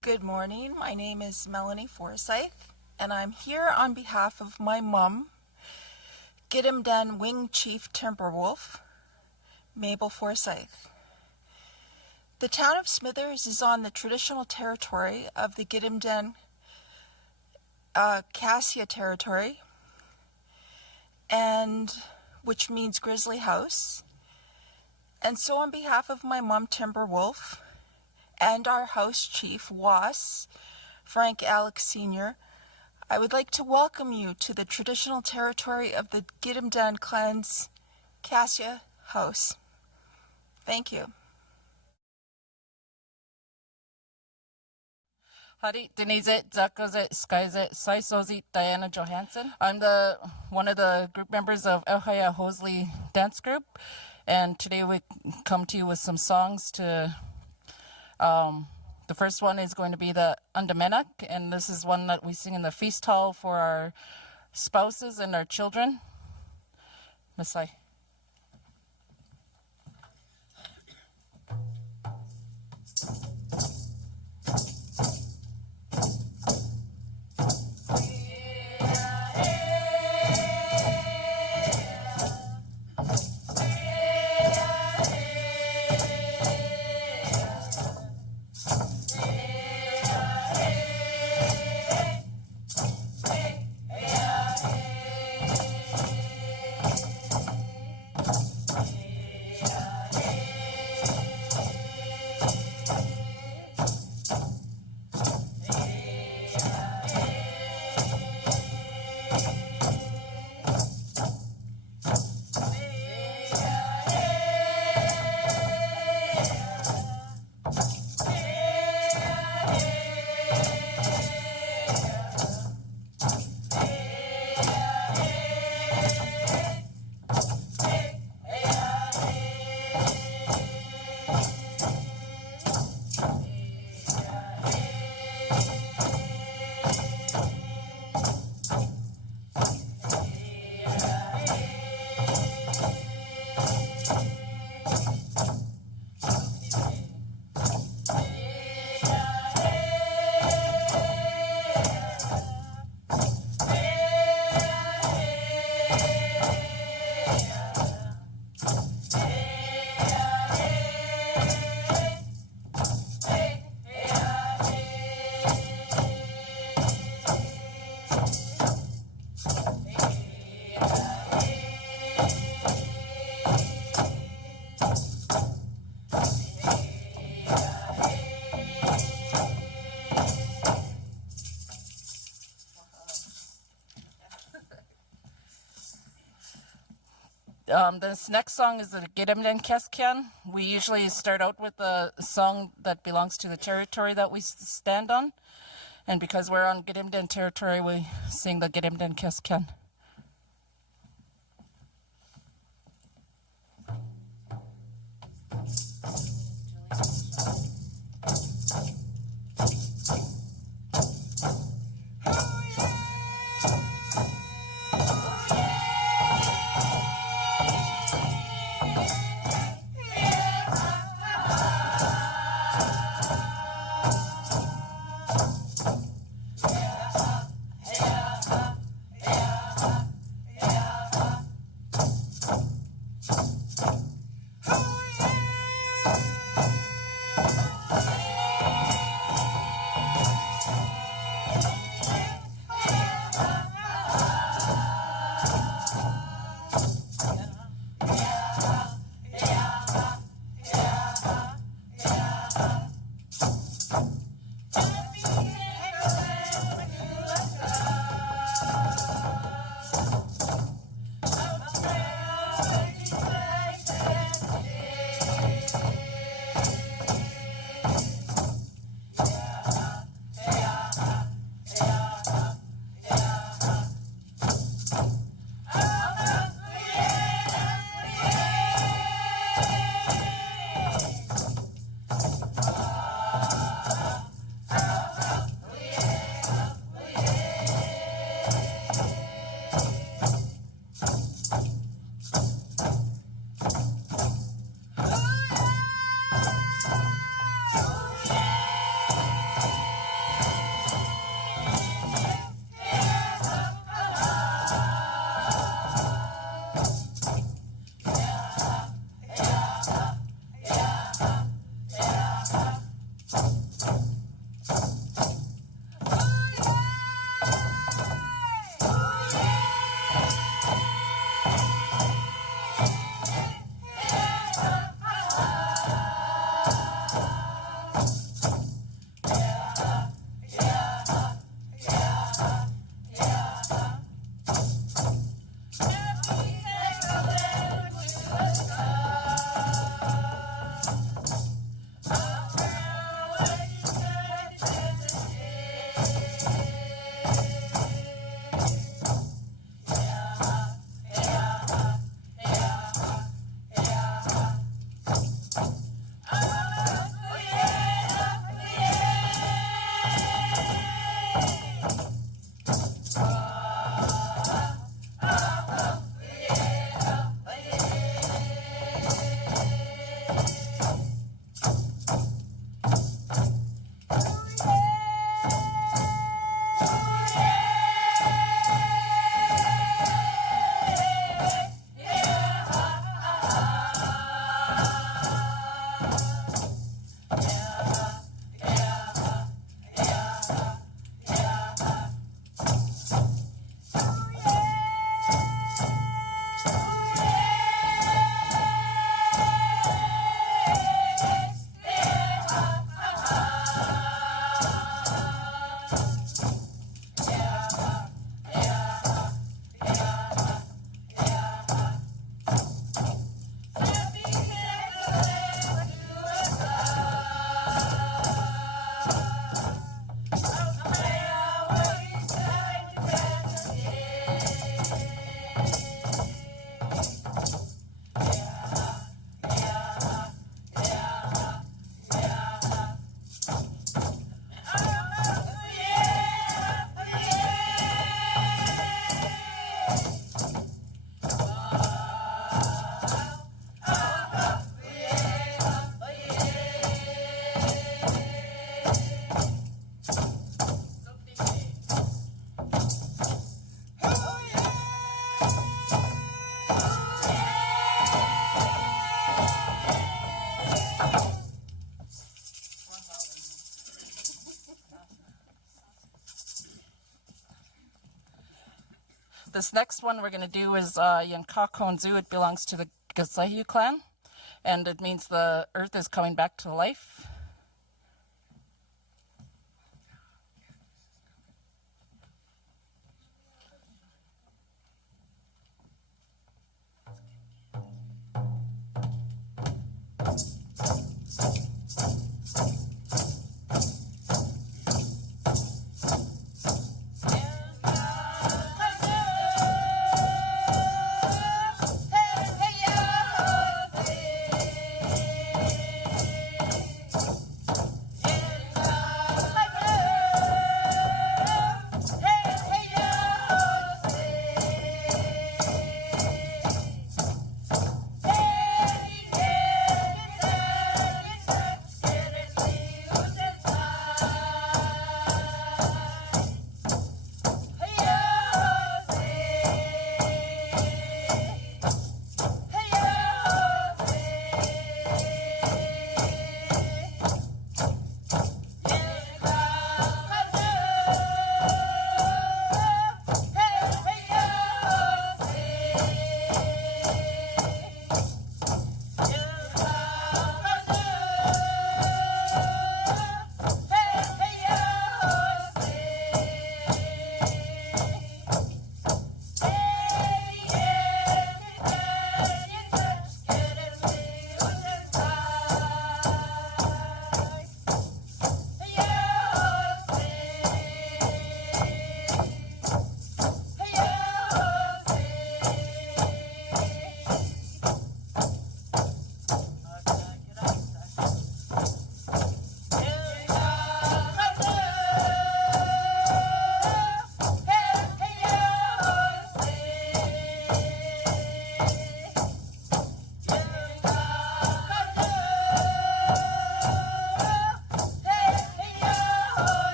Good morning. My name is Melanie Forsyth, and I'm here on behalf of my mom, Gidimt'en Wing Chief Timberwolf, Mabel Forsyth. The town of Smithers is on the traditional territory of the Gidimt'en Hiyah territory, and which means grizzly house. And so on behalf of my mom, Timberwolf, and our house chief, Was, Frank Alex Sr., I would like to welcome you to the traditional territory of the Gidimt'en clan's Hiyah house. Thank you. Hari, Denizit, Zakazit, Skyzit, Saisozit, Diana Johansson. I'm one of the group members of Ewk Hiyah Hozdi dance group, and today we come to you with some songs to. The first one is going to be the Undamenak, and this is one that we sing in the feast hall for our spouses and our children. Masai. This next song is the Gidimt'en Keskyan. We usually start out with a song that belongs to the territory that we stand on. And because we're on Gidimt'en territory, we sing the Gidimt'en Keskyan. This next one we're going to do is Yankakonzu. It belongs to the Gasayu clan, and it means the earth is coming back to life.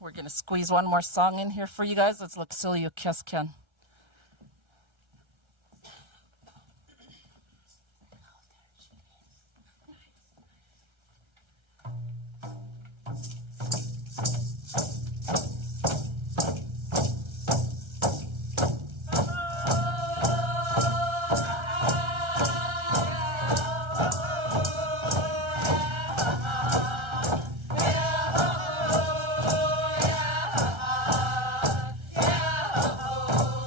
We're going to squeeze one more song in here for you guys. Let's look silly Kesken. Oh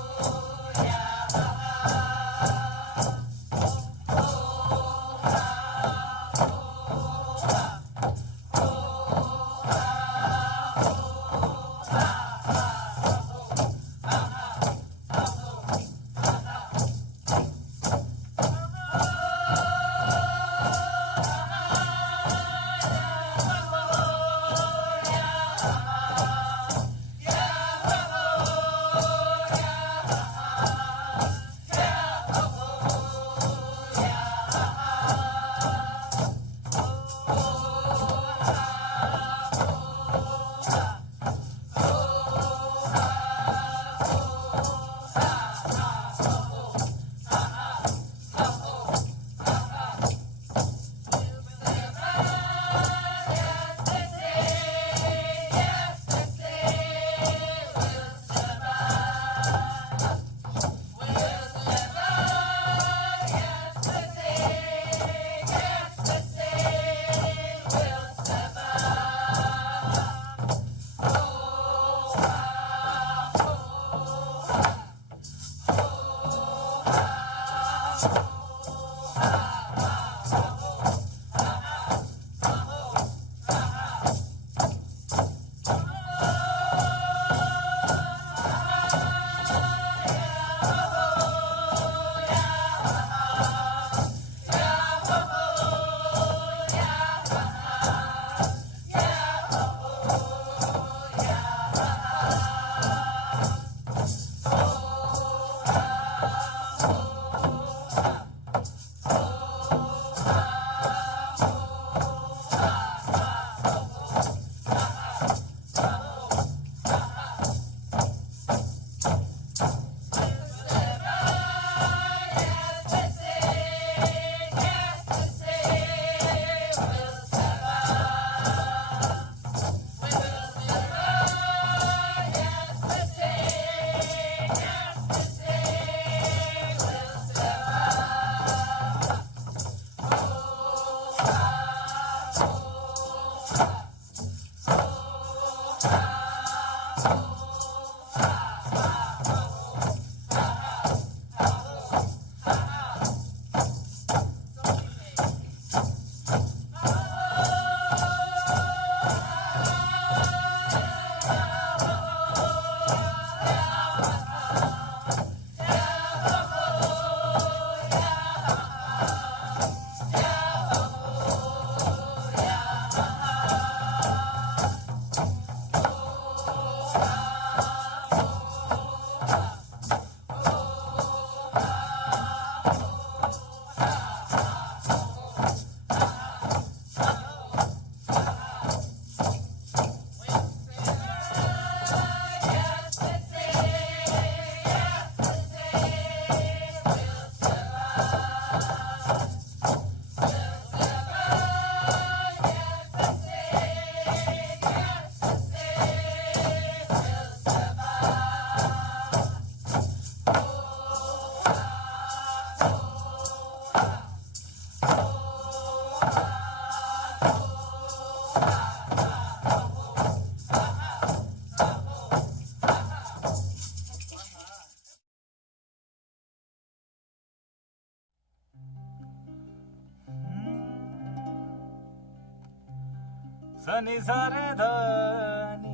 सनि सरे धनी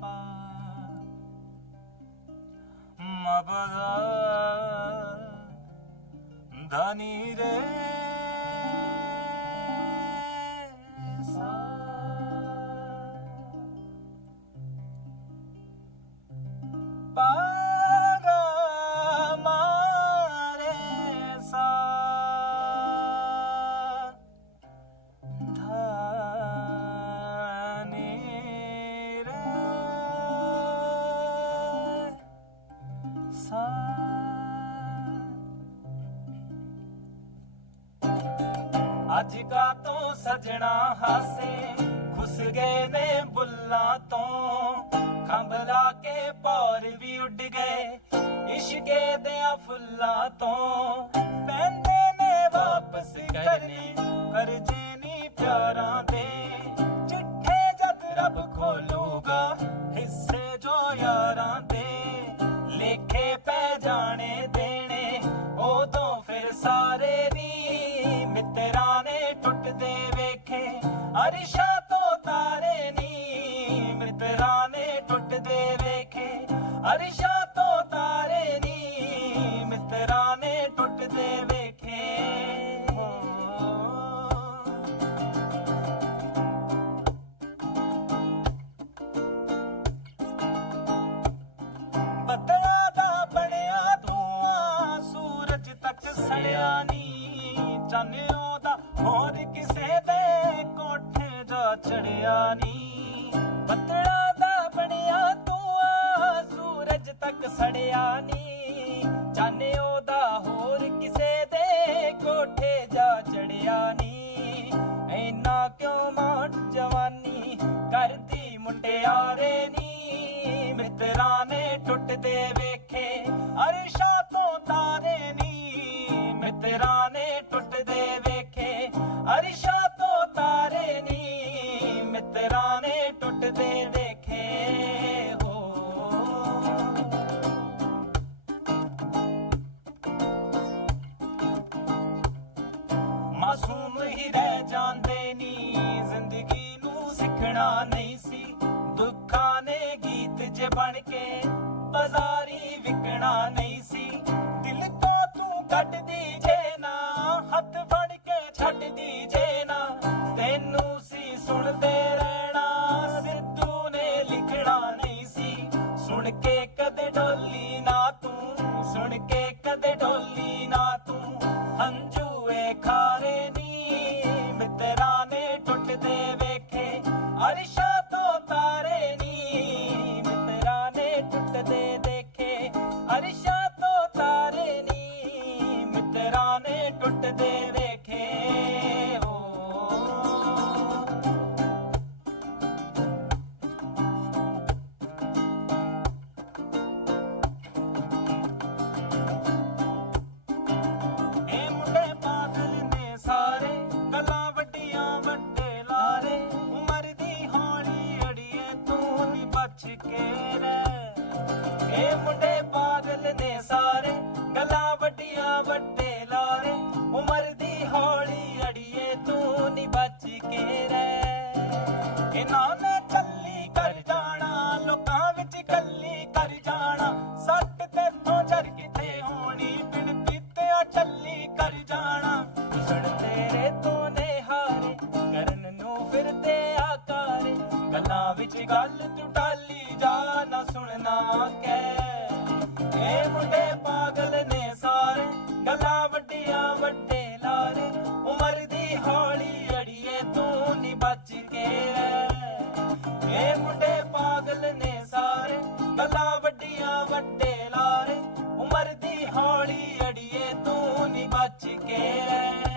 पा मपदा धनी रे सा पागा मारे सा धनी रे सा ਅੱਜ ਕਾ ਤੋਂ ਸਜਣਾ ਹਾਸੇ ਖੁੱਸ ਗਏ ਨੇ ਬੁੱਲਾਂ ਤੋਂ ਖੰਭ ਲਾ ਕੇ ਪੌਰ ਵੀ ਉੱਡ ਗਏ ਇਸ਼ਕੇ ਦਿਆਂ ਫੁੱਲਾਂ ਤੋਂ ਪੈਂਦੇ ਨੇ ਵਾਪਸ ਕਰਨੇ ਕਰਜੇ ਨੀ ਪਿਆਰਾਂ ਦੇ ਚਿੱਠੇ ਜਦ ਰੱਬ ਖੋਲੂਗਾ ਹਿੱਸੇ ਜੋ ਯਾਰਾਂ ਦੇ ਲੇਖੇ ਪੈ ਜਾਣੇ ਦੇਣੇ ਉਦੋਂ ਫਿਰ ਸਾਰੇ ਨੀ ਮਿੱਤਰਾਂ ਨੇ ਟੁੱਟਦੇ ਵੇਖੇ ਅਰਸ਼ਾਂ ਤੋਂ ਤਾਰੇ ਨੀ ਮਿੱਤਰਾਂ ਨੇ ਟੁੱਟਦੇ ਵੇਖੇ ਅਰਸ਼ਾਂ ਤੋਂ ਤਾਰੇ ਨੀ ਮਿੱਤਰਾਂ ਨੇ ਟੁੱਟਦੇ ਵੇਖੇ ਬੱਦਲਾਂ ਦਾ ਬਣਿਆ ਧੂਆਂ ਸੂਰਜ ਤੱਕ ਸੜਿਆ ਨੀ ਚਾਨਿਓ ਦਾ ਹੋਰ ਕਿਸੇ ਦੇ ਕੋਠੇ ਜਾ ਚੜਿਆ ਨੀ ਬੱਦਲਾਂ ਦਾ ਬਣਿਆ ਧੂਆਂ ਸੂਰਜ ਤੱਕ ਸੜਿਆ ਨੀ ਚਾਨਿਓ ਦਾ ਹੋਰ ਕਿਸੇ ਦੇ ਕੋਠੇ ਜਾ ਚੜਿਆ ਨੀ ਇੰਨਾ ਕਿਉਂ ਮਾਣ ਜਵਾਨੀ ਕਰਦੀ ਮੁੰਡਿਆਰੇ ਨੀ ਮਿੱਤਰਾਂ ਨੇ ਟੁੱਟਦੇ ਵੇਖੇ ਅਰਸ਼ਾਂ ਤੋਂ ਤਾਰੇ ਨੀ ਮਿੱਤਰਾਂ ਨੇ ਟੁੱਟਦੇ ਵੇਖੇ ਅਰਸ਼ਾਂ ਤੋਂ ਤਾਰੇ ਨੀ ਮਿੱਤਰਾਂ ਨੇ ਟੁੱਟਦੇ ਵੇਖੇ ਹੋ ਮਾਸੂਮ ਹੀ ਰਹਿ ਜਾਂਦੇ ਨੀ ਜ਼ਿੰਦਗੀ ਨੂੰ ਸਿੱਖਣਾ ਨਹੀਂ ਸੀ ਦੁੱਖਾਂ ਨੇ ਗੀਤ ਜੇ ਬਣ ਕੇ ਬਾਜ਼ਾਰੀ ਵਿਕਣਾ ਨਹੀਂ ਸੀ ਦਿਲ ਤੋਂ ਤੂੰ ਕੱਢਦੀ ਜੇ ਨਾ ਹੱਥ ਫੜ ਕੇ ਛੱਡਦੀ ਜੇ ਨਾ ਤੈਨੂੰ ਸੀ ਸੁਣਦੇ ਰਹਿਣਾ ਸਿੱਧੂ ਨੇ ਲਿਖਣਾ ਨਹੀਂ ਸੀ ਸੁਣ ਕੇ ਕਦੇ ਡੋਲੀ ਨਾ ਤੂੰ ਸੁਣ ਕੇ ਕਦੇ ਡੋਲੀ ਨਾ ਤੂੰ ਹੰਝੂਏ ਖਾਰੇ ਨੀ ਮਿੱਤਰਾਂ ਨੇ ਟੁੱਟਦੇ ਵੇਖੇ ਅਰਸ਼ਾਂ ਤੋਂ ਤਾਰੇ ਨੀ ਮਿੱਤਰਾਂ ਨੇ ਟੁੱਟਦੇ ਦੇਖੇ ਅਰਸ਼ਾਂ ਤੋਂ ਤਾਰੇ ਨੀ ਮਿੱਤਰਾਂ ਨੇ ਟੁੱਟਦੇ ਵੇਖੇ ਹੋ ਇਹ ਮੁੰਡੇ ਪਾਗਲ ਨੇ ਸਾਰੇ ਗੱਲਾਂ ਵੱਡੀਆਂ ਵੱਡੇ ਲਾਰੇ ਉਮਰ ਦੀ ਹੋਣੀ ਅੜੀਏ ਤੂੰ ਨੀ ਬਚ ਕੇ ਰਹਿ ਇਹ ਮੁੰਡੇ ਪਾਗਲ ਨੇ ਸਾਰੇ ਗੱਲਾਂ ਵੱਡੀਆਂ ਵੱਡੇ ਲਾਰੇ ਉਮਰ ਦੀ ਹੌਲੀ ਅੜੀਏ ਤੂੰ ਨੀ ਬਚ ਕੇ ਰਹਿ ਇਹਨਾਂ ਨੇ ਚੱਲੀ ਕਰ ਜਾਣਾ ਲੋਕਾਂ ਵਿੱਚ ਕੱਲੀ ਕਰ ਜਾਣਾ ਸੱਟ ਤੇਥੋਂ ਜਰ ਕਿਤੇ ਹੋਣੀ ਬਿਨ ਪੀਤਿਆਂ ਚੱਲੀ ਕਰ ਜਾਣਾ ਸੁਣ ਤੇਰੇ ਤੋਂ ਨੇ ਹਾਰੇ ਕਰਨ ਨੂੰ ਫਿਰਦੇ ਆਕਾਰੇ ਗੱਲਾਂ ਵਿੱਚ ਗੱਲ ਤੂੰ ਟਾਲੀ ਜਾ ਨਾ ਸੁਣਨਾ ਕਹਿ ਇਹ ਮੁੰਡੇ ਪਾਗਲ ਨੇ ਸਾਰੇ ਗੱਲਾਂ ਵੱਡੀਆਂ ਵੱਡੇ ਲਾਰੇ ਉਮਰ ਦੀ ਹੌਲੀ ਅੜੀਏ ਤੂੰ ਨੀ ਬਚ ਕੇ ਰਹਿ ਇਹ ਮੁੰਡੇ ਪਾਗਲ ਨੇ ਸਾਰੇ ਗੱਲਾਂ ਵੱਡੀਆਂ ਵੱਡੇ ਲਾਰੇ ਉਮਰ ਦੀ ਹੌਲੀ ਅੜੀਏ ਤੂੰ ਨੀ ਬਚ ਕੇ ਰਹਿ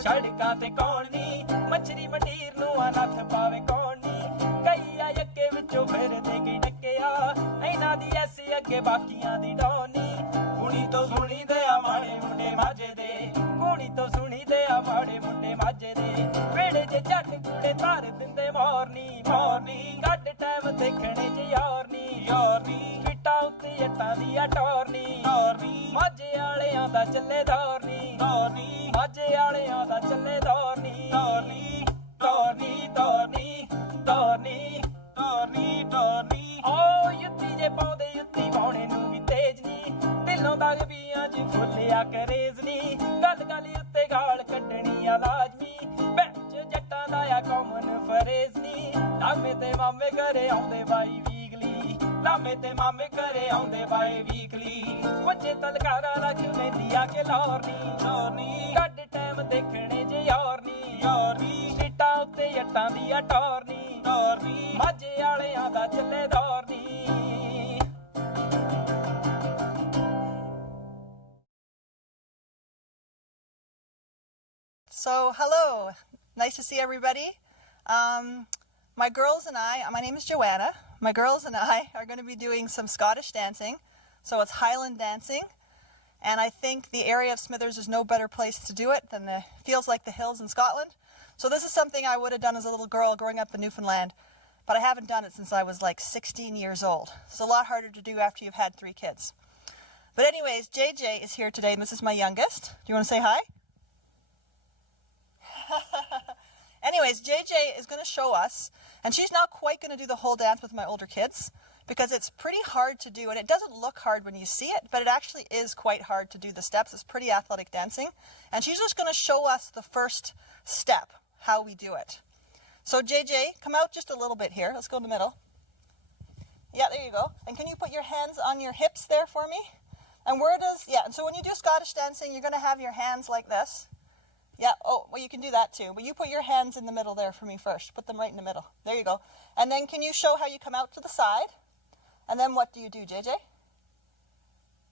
ਸੜਕਾਂ ਤੇ ਕੌਣ ਨੀ ਮੱਛਰੀ ਮੰਡੀਰ ਨੂੰ ਅਨੱਥ ਪਾਵੇ ਕੌਣ ਨੀ ਕਈ ਆ ਯੱਕੇ ਵਿੱਚੋਂ ਫਿਰਦੇ ਕੀ ਡੱਕਿਆ ਇਹਨਾਂ ਦੀ ਐਸੀ ਅੱਗੇ ਬਾਕੀਆਂ ਦੀ ਡੌਨੀ ਕੁਣੀ ਤੋਂ ਸੁਣੀ ਦੇ ਆ ਮਾੜੇ ਮੁੰਡੇ ਮਾਝੇ ਦੇ ਕੁਣੀ ਤੋਂ ਸੁਣੀ ਦੇ ਆ ਮਾੜੇ ਮੁੰਡੇ ਮਾਝੇ ਦੇ ਵੇੜੇ ਜੇ ਝੱਟ ਕੂੜੇ ਧਰ ਦਿੰਦੇ ਮੋਰਨੀ ਮੋਰਨੀ ਗੱਡ ਟਾਈਮ ਦੇਖਣੇ ਚ ਯਾਰ ਨੀ ਫਿੱਟਾਂ ਉੱਤੇ ਜੱਟਾਂ ਦੀ ਆ ਟੋਰਨੀ ਮਾਝੇ ਵਾਲਿਆਂ ਦਾ ਚੱਲੇ ਧੋਰਨੀ ਮਾਝੇ ਵਾਲਿਆਂ ਦਾ ਚੱਲੇ ਧੋਰਨੀ ਓ ਯੁੱਤੀ ਜੇ ਪਾਉਂਦੇ ਯੁੱਤੀ ਪਾਉਣੇ ਨੂੰ ਵੀ ਤੇਜ਼ ਨੀ ਦਿਲੋਂ ਦਾਗ ਬੀਆਂ ਚ ਫੁੱਲਿਆ ਕਰੇਜ਼ ਨੀ ਗੱਲ ਗਲੀ ਉੱਤੇ ਗਾਲ ਕੱਢਣੀ ਆ ਲਾਜ਼ਮੀ ਵਿੱਚ ਜੱਟਾਂ ਦਾ ਆ ਕਾਮਨ ਫਰੇਜ਼ ਨੀ ਲਾਮੇ ਤੇ ਮਾਮੇ ਘਰੇ ਆਉਂਦੇ ਬਾਈ ਵੀਕਲੀ ਲਾਮੇ ਤੇ ਮਾਮੇ ਘਰੇ ਆਉਂਦੇ ਬਾਈ ਵੀਕਲੀ ਵਜੇ ਤਲਕਾਰਾ ਰੱਖ ਲੈਂਦੀ ਆ ਕੇ ਲੋਰਨੀ ਕੱਢ ਟਾਈਮ ਦੇਖਣੇ ਜੇ ਯਾਰਨੀ ਸੀਟਾਂ ਉੱਤੇ ਜੱਟਾਂ ਦੀ ਆ ਟੋਰਨੀ ਮਾਝੇ ਵਾਲਿਆਂ ਦਾ ਚੱਲੇ ਧੋਰਨੀ So, hello. Nice to see everybody. My girls and I, my name is Joanna. My girls and I are going to be doing some Scottish dancing. So it's Highland dancing. And I think the area of Smithers is no better place to do it than feels like the hills in Scotland. So this is something I would have done as a little girl growing up in Newfoundland. But I haven't done it since I was like 16 years old. It's a lot harder to do after you've had 3 kids. But anyways, JJ is here today, and this is my youngest. Do you want to say hi? Anyways, JJ is going to show us, and she's not quite going to do the whole dance with my older kids because it's pretty hard to do, and it doesn't look hard when you see it, but it actually is quite hard to do the steps. It's pretty athletic dancing, and she's just going to show us the first step, how we do it. So JJ, come out just a little bit here. Let's go in the middle. Yeah, there you go. And can you put your hands on your hips there for me? And where does, yeah, and so when you do Scottish dancing, you're going to have your hands like this. Yeah, oh, well, you can do that too. But you put your hands in the middle there for me first. Put them right in the middle. There you go. And then can you show how you come out to the side? And then what do you do, JJ?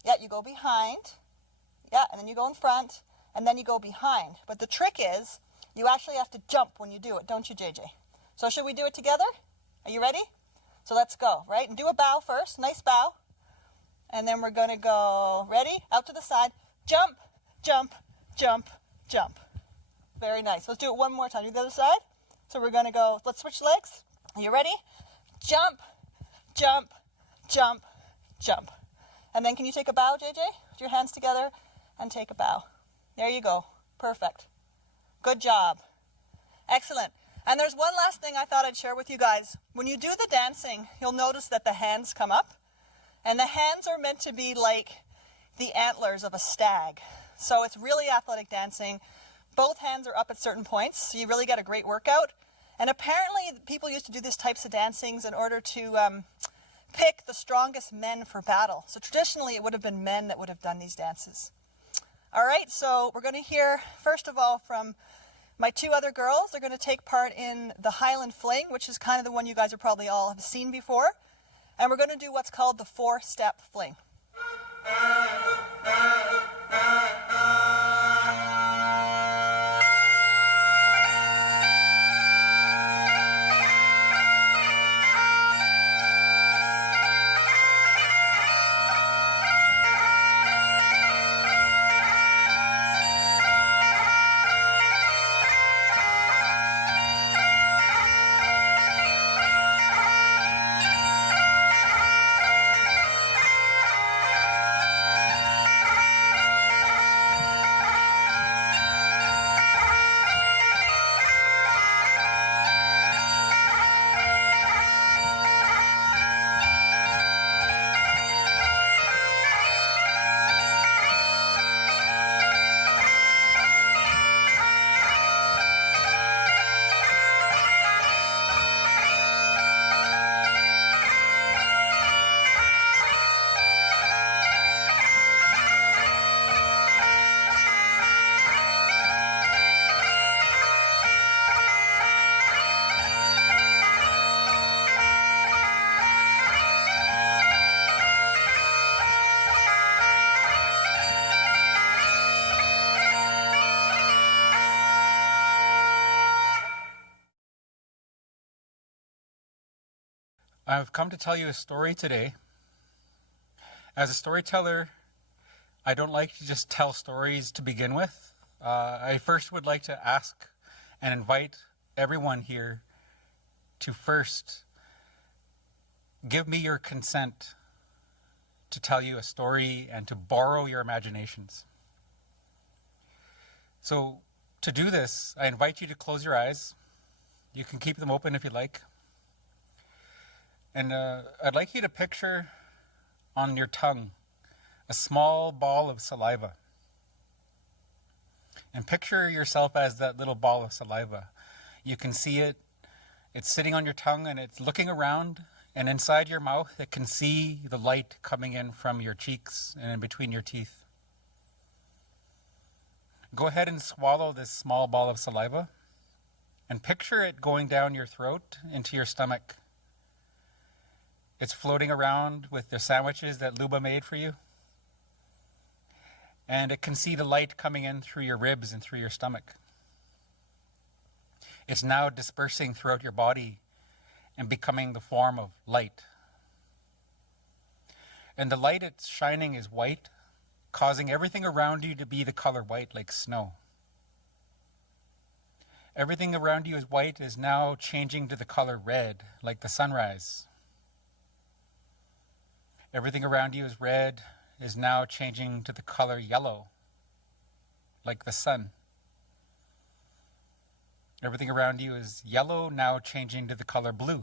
Yeah, you go behind. Yeah, and then you go in front. And then you go behind. But the trick is, you actually have to jump when you do it, don't you, JJ? So should we do it together? Are you ready? So let's go, right? And do a bow first. Nice bow. And then we're going to go, ready? Out to the side. Jump, jump, jump, jump. Very nice. Let's do it one more time. Do the other side. So we're going to go, let's switch legs. Are you ready? Jump, jump, jump, jump. And then can you take a bow, JJ? Put your hands together and take a bow. There you go. Perfect. Good job. Excellent. And there's one last thing I thought I'd share with you guys. When you do the dancing, you'll notice that the hands come up. And the hands are meant to be like the antlers of a stag. So it's really athletic dancing. Both hands are up at certain points, so you really get a great workout. And apparently people used to do these types of dancings in order to pick the strongest men for battle. So traditionally it would have been men that would have done these dances. All right, so we're going to hear, first of all, from my 2 other girls. They're going to take part in the Highland Fling, which is kind of the one you guys are probably all have seen before. And we're going to do what's called the 4-step fling. I've come to tell you a story today. As a storyteller, I don't like to just tell stories to begin with. I first would like to ask and invite everyone here to first give me your consent to tell you a story and to borrow your imaginations. So to do this, I invite you to close your eyes. You can keep them open if you like. And I'd like you to picture on your tongue a small ball of saliva. And picture yourself as that little ball of saliva. You can see it. It's sitting on your tongue and it's looking around. And inside your mouth, it can see the light coming in from your cheeks and in between your teeth. Go ahead and swallow this small ball of saliva. And picture it going down your throat into your stomach. It's floating around with the sandwiches that Luba made for you. And it can see the light coming in through your ribs and through your stomach. It's now dispersing throughout your body and becoming the form of light. And the light it's shining is white, causing everything around you to be the color white, like snow. Everything around you is white is now changing to the color red, like the sunrise. Everything around you is red, is now changing to the color yellow, like the sun. Everything around you is yellow, now changing to the color blue.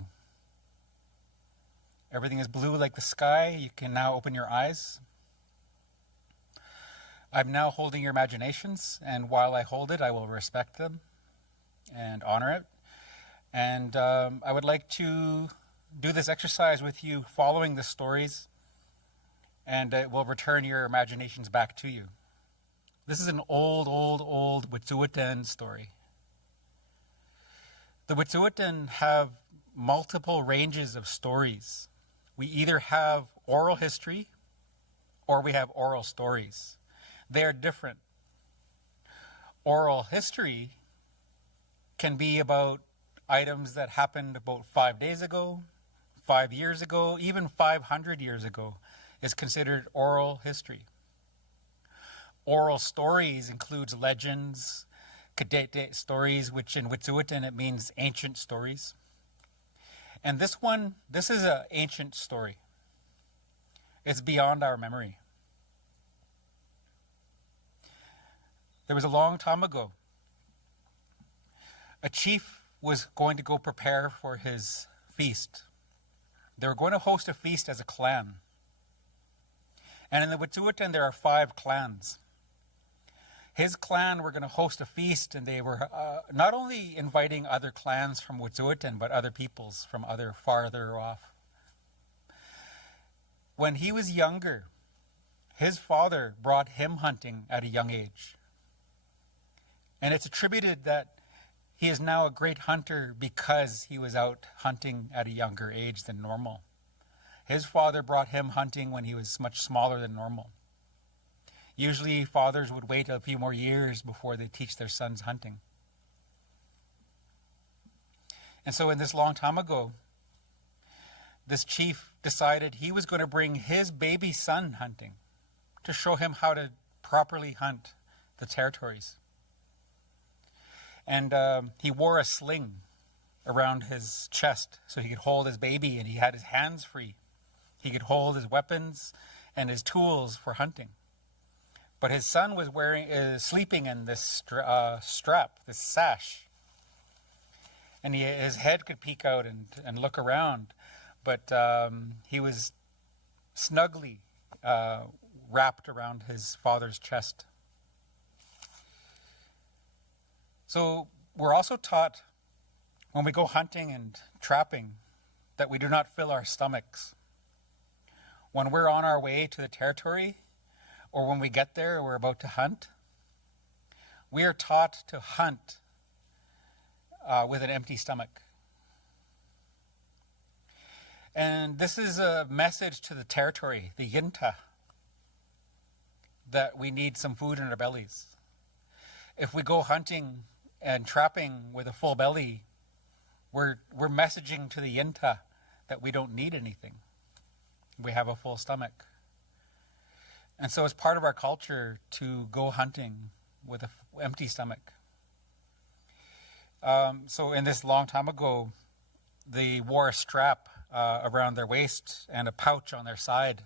Everything is blue like the sky. You can now open your eyes. I'm now holding your imaginations, and while I hold it, I will respect them and honor it. And I would like to do this exercise with you following the stories, and it will return your imaginations back to you. This is an old Wet'suwet'en story. The Wet'suwet'en have multiple ranges of stories. We either have oral history or we have oral stories. They are different. Oral history can be about items that happened about 5 days ago, 5 years ago, even 500 years ago is considered oral history. Oral stories includes legends, Kadete stories, which in Wet'suwet'en it means ancient stories. And this is an ancient story. It's beyond our memory. There was a long time ago, a chief was going to go prepare for his feast. They were going to host a feast as a clan. And in the Wet'suwet'en, there are 5 clans. His clan were going to host a feast, and they were not only inviting other clans from Wet'suwet'en, but other peoples from farther off. When he was younger, his father brought him hunting at a young age. And it's attributed that he is now a great hunter because he was out hunting at a younger age than normal. His father brought him hunting when he was much smaller than normal. Usually fathers would wait a few more years before they teach their sons hunting. And so in this long time ago, this chief decided he was going to bring his baby son hunting to show him how to properly hunt the territories. And he wore a sling around his chest so he could hold his baby, and he had his hands free. He could hold his weapons and his tools for hunting. But his son was sleeping in this strap, this sash. And his head could peek out and look around. But he was snugly wrapped around his father's chest. So we're also taught when we go hunting and trapping that we do not fill our stomachs. When we're on our way to the territory, or when we get there, we're about to hunt, we are taught to hunt with an empty stomach. And this is a message to the territory, the Yinta, that we need some food in our bellies. If we go hunting and trapping with a full belly, we're messaging to the Yinta that we don't need anything. We have a full stomach. And so it's part of our culture to go hunting with an empty stomach. So in this long time ago, they wore a strap around their waist and a pouch on their side.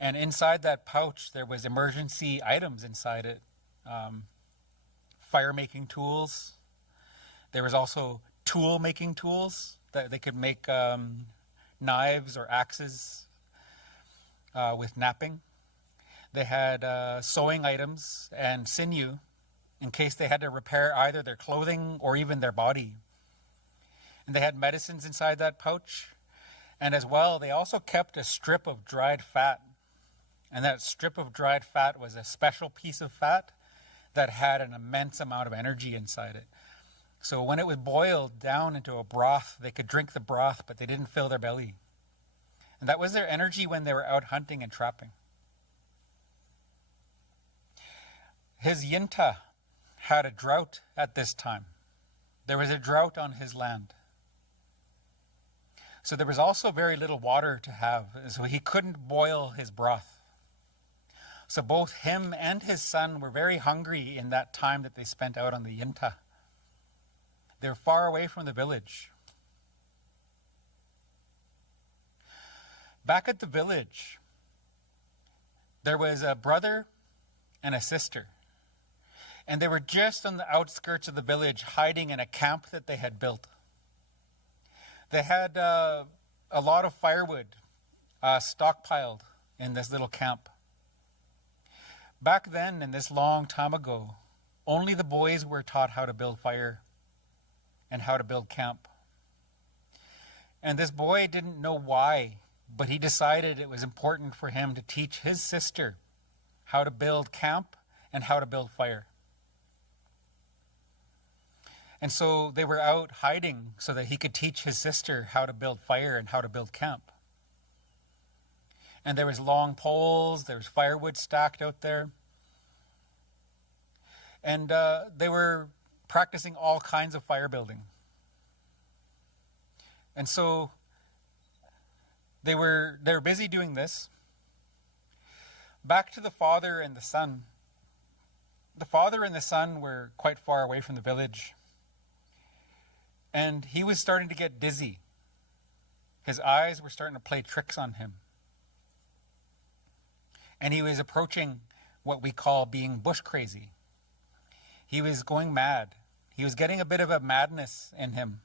And inside that pouch, there was emergency items inside it. Fire-making tools. There was also tool-making tools that they could make knives or axes with knapping. They had sewing items and sinew in case they had to repair either their clothing or even their body. And they had medicines inside that pouch. And as well, they also kept a strip of dried fat. And that strip of dried fat was a special piece of fat that had an immense amount of energy inside it. So when it was boiled down into a broth, they could drink the broth, but they didn't fill their belly. And that was their energy when they were out hunting and trapping. His Yinta had a drought at this time. There was a drought on his land. So there was also very little water to have, so he couldn't boil his broth. So both him and his son were very hungry in that time that they spent out on the Yinta. They were far away from the village. Back at the village, there was a brother and a sister. And they were just on the outskirts of the village, hiding in a camp that they had built. They had a lot of firewood stockpiled in this little camp. Back then, in this long time ago, only the boys were taught how to build fire and how to build camp. And this boy didn't know why, but he decided it was important for him to teach his sister how to build camp and how to build fire. And so they were out hiding so that he could teach his sister how to build fire and how to build camp. And there was long poles, there was firewood stacked out there. And they were practicing all kinds of fire building. And so they were busy doing this. Back to the father and the son. The father and the son were quite far away from the village. And he was starting to get dizzy. His eyes were starting to play tricks on him. And he was approaching what we call being bush crazy. He was going mad. He was getting a bit of a madness in him.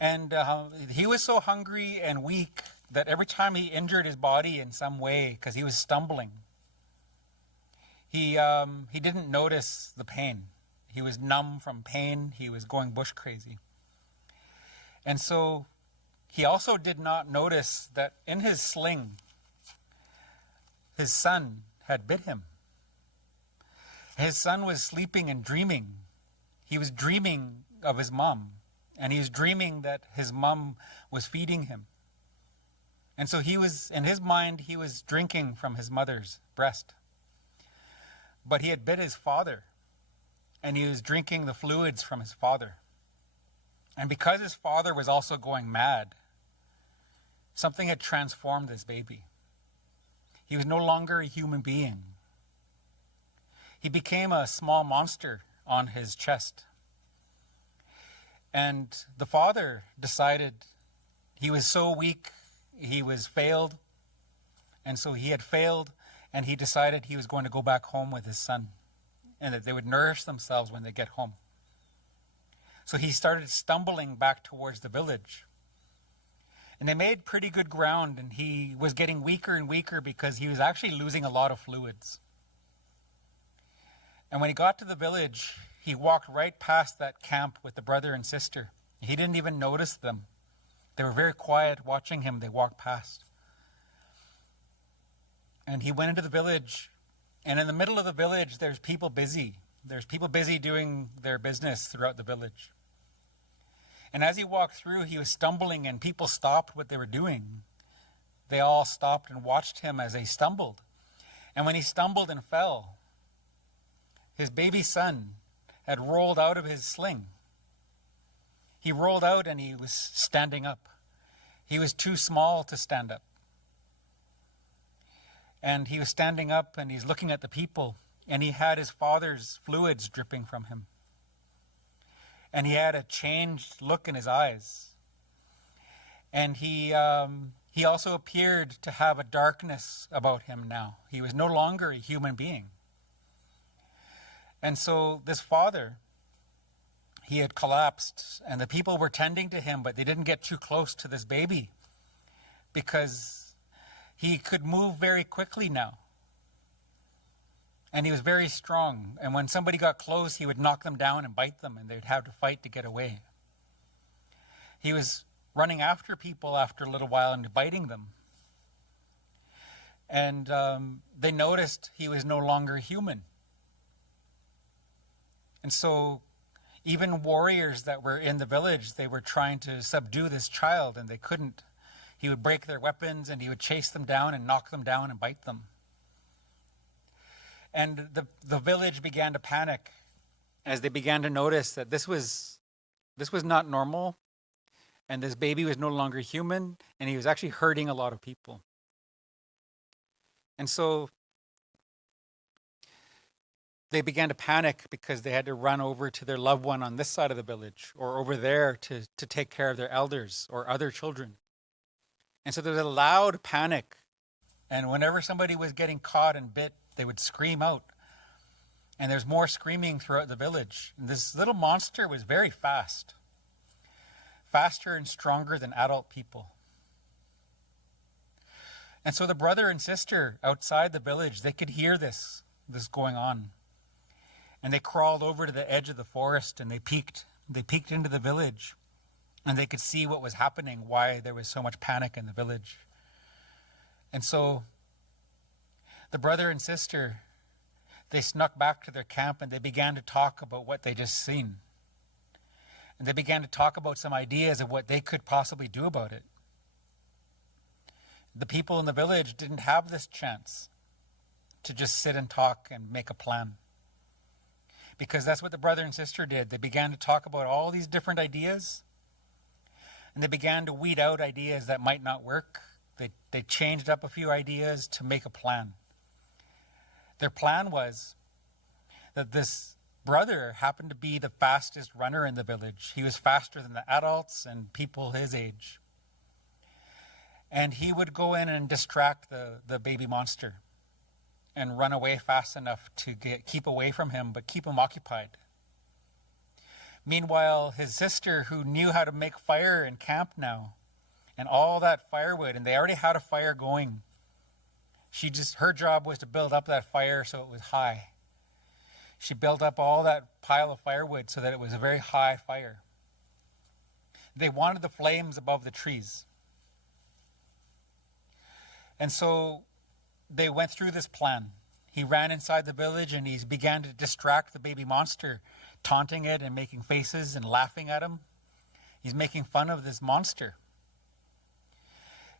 And he was so hungry and weak that every time he injured his body in some way, because he was stumbling, he didn't notice the pain. He was numb from pain. He was going bush crazy. And so he also did not notice that in his sling, his son had bit him. His son was sleeping and dreaming. He was dreaming of his mom, and he was dreaming that his mom was feeding him. And so he was, in his mind, he was drinking from his mother's breast. But he had bit his father, and he was drinking the fluids from his father. And because his father was also going mad, something had transformed this baby. He was no longer a human being. He became a small monster on his chest. And the father decided he was so weak, he was failed. And so he had failed, and he decided he was going to go back home with his son, and that they would nourish themselves when they get home. So he started stumbling back towards the village. And they made pretty good ground, and he was getting weaker and weaker because he was actually losing a lot of fluids. And when he got to the village, he walked right past that camp with the brother and sister. He didn't even notice them. They were very quiet watching him. They walked past. And he went into the village, and in the middle of the village, there's people busy. There's people busy doing their business throughout the village. And as he walked through, he was stumbling, and people stopped what they were doing. They all stopped and watched him as he stumbled. And when he stumbled and fell, his baby son had rolled out of his sling. He rolled out and he was standing up. He was too small to stand up. And he was standing up and he's looking at the people, and he had his father's fluids dripping from him. And he had a changed look in his eyes. And he he also appeared to have a darkness about him now. He was no longer a human being. And so this father, he had collapsed, and the people were tending to him, but they didn't get too close to this baby because he could move very quickly now. And he was very strong. And when somebody got close, he would knock them down and bite them, and they'd have to fight to get away. He was running after people after a little while and biting them. And they noticed he was no longer human. And so even warriors that were in the village, they were trying to subdue this child, and they couldn't. He would break their weapons, and he would chase them down and knock them down and bite them. And the village began to panic as they began to notice that this was not normal, and this baby was no longer human, and he was actually hurting a lot of people. And so they began to panic because they had to run over to their loved one on this side of the village or over there to take care of their elders or other children. And so there was a loud panic. And whenever somebody was getting caught and bit, they would scream out. And there's more screaming throughout the village. And this little monster was very fast. Faster and stronger than adult people. And so the brother and sister outside the village, they could hear this going on. And they crawled over to the edge of the forest and they peeked into the village, and they could see what was happening, why there was so much panic in the village. And so the brother and sister, they snuck back to their camp and they began to talk about what they just seen. And they began to talk about some ideas of what they could possibly do about it. The people in the village didn't have this chance to just sit and talk and make a plan. Because that's what the brother and sister did. They began to talk about all these different ideas, and they began to weed out ideas that might not work. They changed up a few ideas to make a plan. Their plan was that this brother happened to be the fastest runner in the village. He was faster than the adults and people his age. And he would go in and distract the baby monster and run away fast enough to keep away from him, but keep him occupied. Meanwhile, his sister, who knew how to make fire in camp now, and all that firewood, and they already had a fire going. Her job was to build up that fire so it was high. She built up all that pile of firewood so that it was a very high fire. They wanted the flames above the trees. And so they went through this plan. He ran inside the village and he began to distract the baby monster, taunting it and making faces and laughing at him. He's making fun of this monster.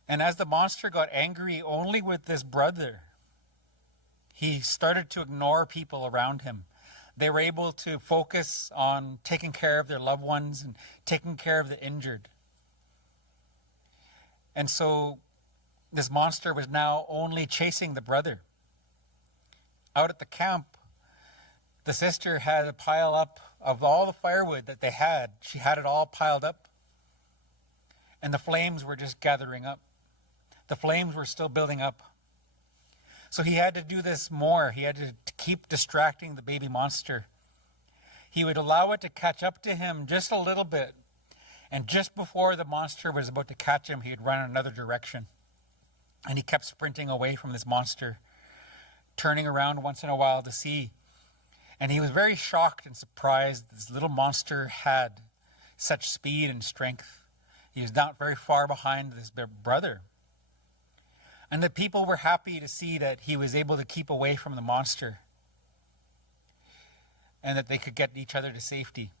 And as the monster got angry only with this brother, he started to ignore people around him. They were able to focus on taking care of their loved ones and taking care of the injured. And so this monster was now only chasing the brother. Out at the camp, the sister had a pile up of all the firewood that they had. She had it all piled up. And the flames were just gathering up. The flames were still building up. So he had to do this more. He had to keep distracting the baby monster. He would allow it to catch up to him just a little bit. And just before the monster was about to catch him, he'd run in another direction. And he kept sprinting away from this monster, turning around once in a while to see. And he was very shocked and surprised this little monster had such speed and strength. He was not very far behind this brother. And the people were happy to see that he was able to keep away from the monster and that they could get each other to safety.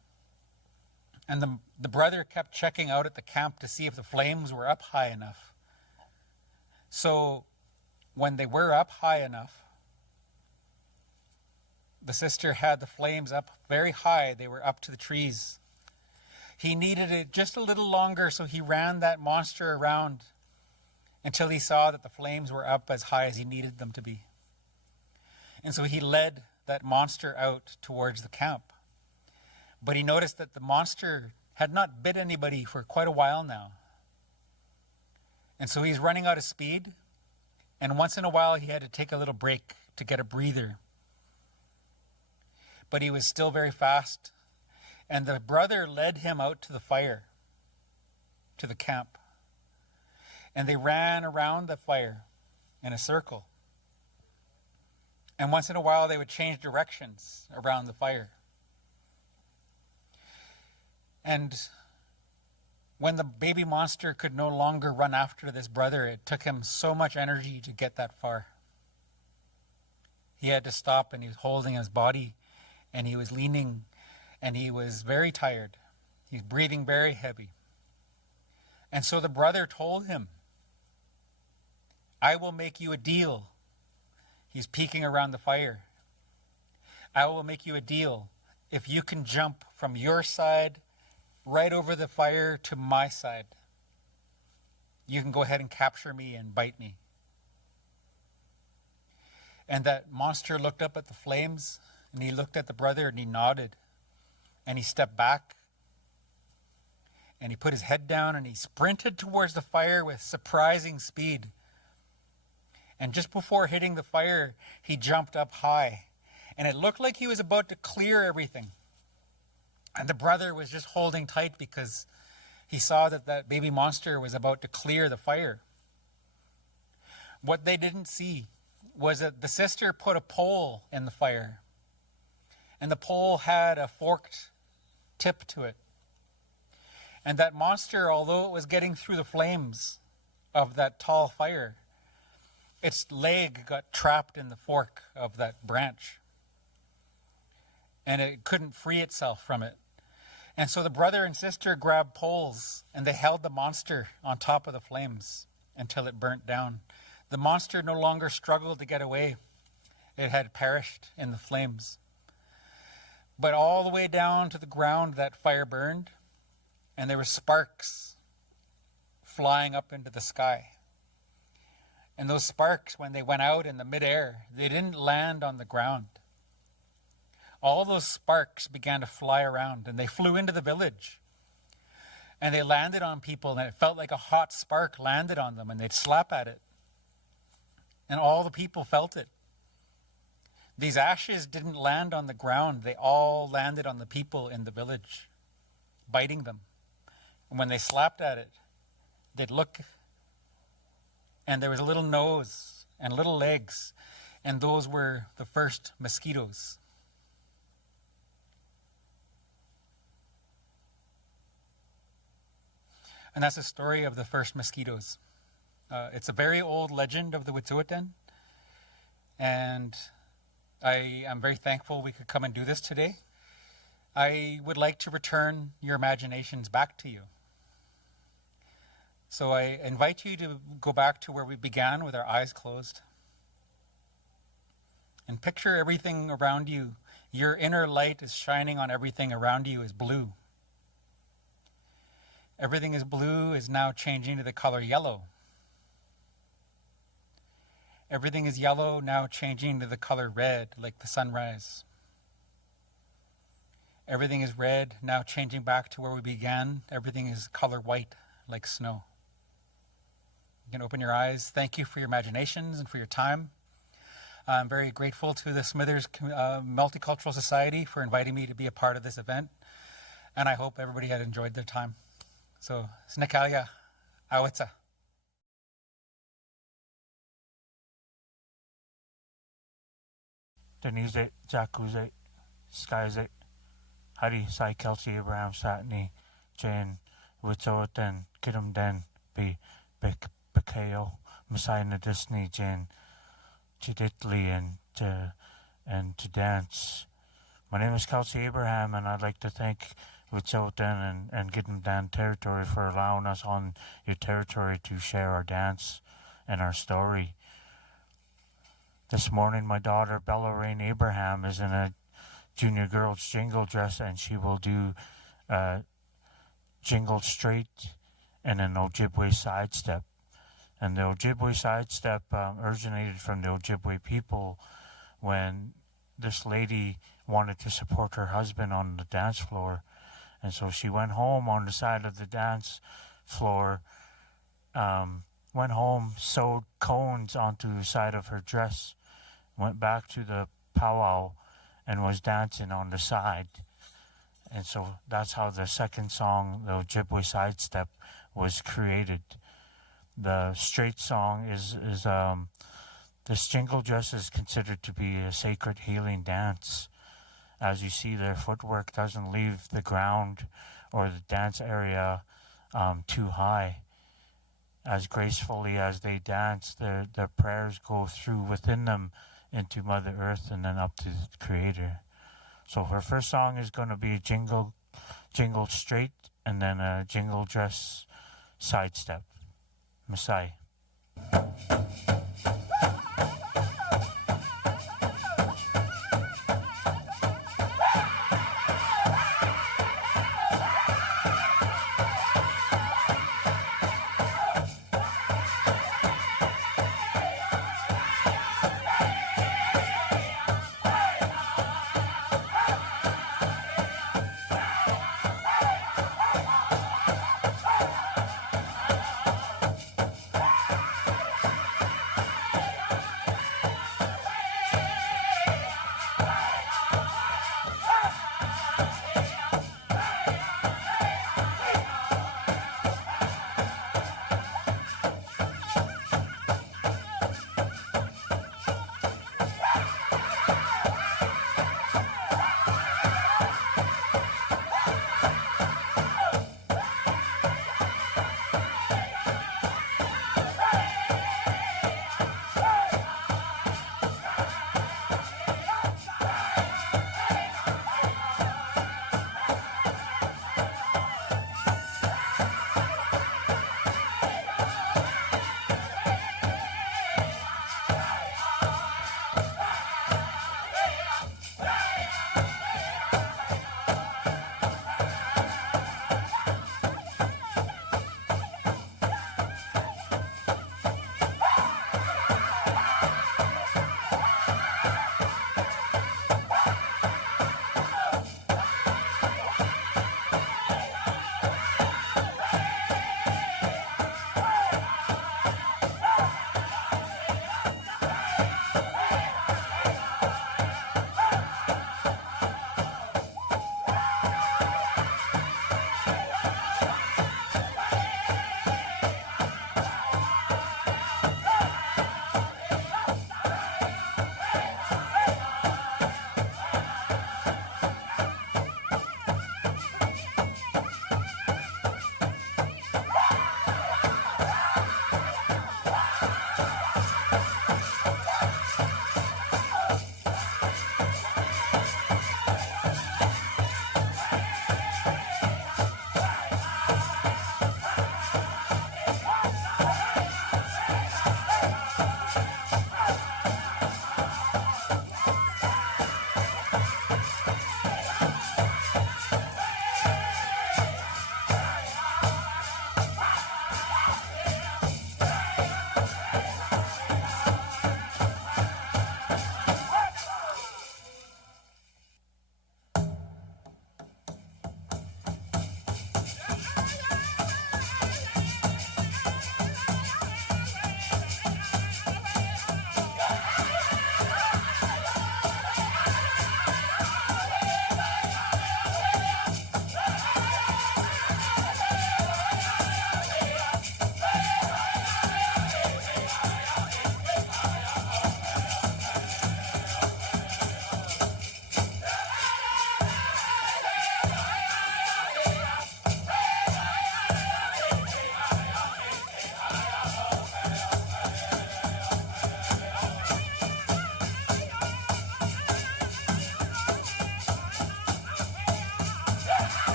And the brother kept checking out at the camp to see if the flames were up high enough. So when they were up high enough, the sister had the flames up very high. They were up to the trees. He needed it just a little longer, so he ran that monster around until he saw that the flames were up as high as he needed them to be. And so he led that monster out towards the camp. But he noticed that the monster had not bit anybody for quite a while now. And so he's running out of speed. And once in a while, he had to take a little break to get a breather. But he was still very fast. And the brother led him out to the fire, to the camp. And they ran around the fire in a circle. And once in a while, they would change directions around the fire. And when the baby monster could no longer run after this brother, it took him so much energy to get that far. He had to stop, and he was holding his body, and he was leaning, and he was very tired. He's breathing very heavy. And so the brother told him, I will make you a deal. He's peeking around the fire. I will make you a deal if you can jump from your side right over the fire to my side. You can go ahead and capture me and bite me. And that monster looked up at the flames, and he looked at the brother, and he nodded. And he stepped back, and he put his head down, and he sprinted towards the fire with surprising speed. And just before hitting the fire, he jumped up high. And it looked like he was about to clear everything. And the brother was just holding tight because he saw that that baby monster was about to clear the fire. What they didn't see was that the sister put a pole in the fire. And the pole had a forked tip to it. And that monster, although it was getting through the flames of that tall fire, its leg got trapped in the fork of that branch. And it couldn't free itself from it. And so the brother and sister grabbed poles, and they held the monster on top of the flames until it burnt down. The monster no longer struggled to get away. It had perished in the flames. But all the way down to the ground, that fire burned, and there were sparks flying up into the sky. And those sparks, when they went out in the midair, they didn't land on the ground. All those sparks began to fly around, and they flew into the village. And they landed on people, and it felt like a hot spark landed on them, and they'd slap at it. And all the people felt it. These ashes didn't land on the ground. They all landed on the people in the village, biting them. And when they slapped at it, they'd look, and there was a little nose and little legs, and those were the first mosquitoes. And that's the story of the first mosquitoes. It's a very old legend of the Wet'suwet'en, and I am very thankful we could come and do this today. I would like to return your imaginations back to you. So I invite you to go back to where we began with our eyes closed. And picture everything around you. Your inner light is shining on everything around you is blue. Everything is blue is now changing to the color yellow. Everything is yellow now changing to the color red, like the sunrise. Everything is red now changing back to where we began. Everything is color white, like snow. You can open your eyes. Thank you for your imaginations and for your time. I'm very grateful to the Smithers Multicultural Society for inviting me to be a part of this event. And I hope everybody had enjoyed their time. So, Snekalia, Awitsa. Denise, Jacuzzi, Skyze, Hari, Sai, Kelsey, Abraham, Satney, Jane, Wet'suwet'en, Kidum Den, Be, Bekeo, Messiah, Disney, Jane, Chiditli, and to dance. My name is Kelsey Abraham, and I'd like to thank Wet'suwet'en and Kidum Dan territory for allowing us on your territory to share our dance and our story. This morning, my daughter, Bella Rain Abraham, is in a junior girls jingle dress, and she will do jingle straight and an Ojibwe sidestep. And the Ojibwe sidestep originated from the Ojibwe people when this lady wanted to support her husband on the dance floor. And so she went home on the side of the dance floor went home, sewed cones onto the side of her dress, went back to the powwow, and was dancing on the side. And so that's how the second song, the Ojibwe Sidestep, was created. The straight song is this jingle dress is considered to be a sacred healing dance. As you see, their footwork doesn't leave the ground or the dance area too high. As gracefully as they dance, their prayers go through within them into Mother Earth and then up to the Creator. So her first song is going to be a jingle straight, and then a jingle dress sidestep. Masai.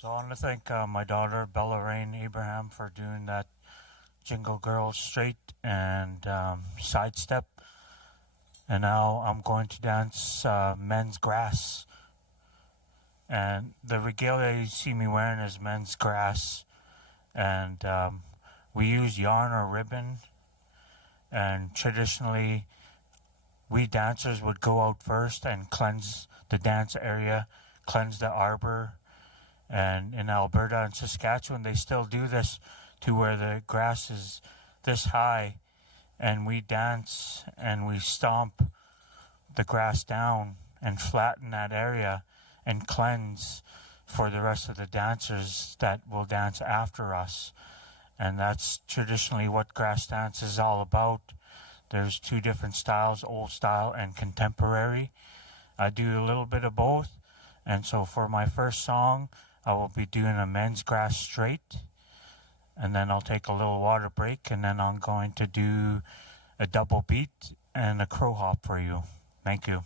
So I want to thank my daughter, Bella Rain Abraham, for doing that Jingle Girl straight and sidestep. And now I'm going to dance Men's Grass. And the regalia you see me wearing is Men's Grass. And we use yarn or ribbon. And traditionally, we dancers would go out first and cleanse the dance area, cleanse the arbor. And in Alberta and Saskatchewan, they still do this to where the grass is this high. And we dance and we stomp the grass down and flatten that area and cleanse for the rest of the dancers that will dance after us. And that's traditionally what grass dance is all about. There's two different styles, old style and contemporary. I do a little bit of both. And so for my first song, I will be doing a Men's Grass straight. And then I'll take a little water break, and then I'm going to do a double beat and a crow hop for you. Thank you.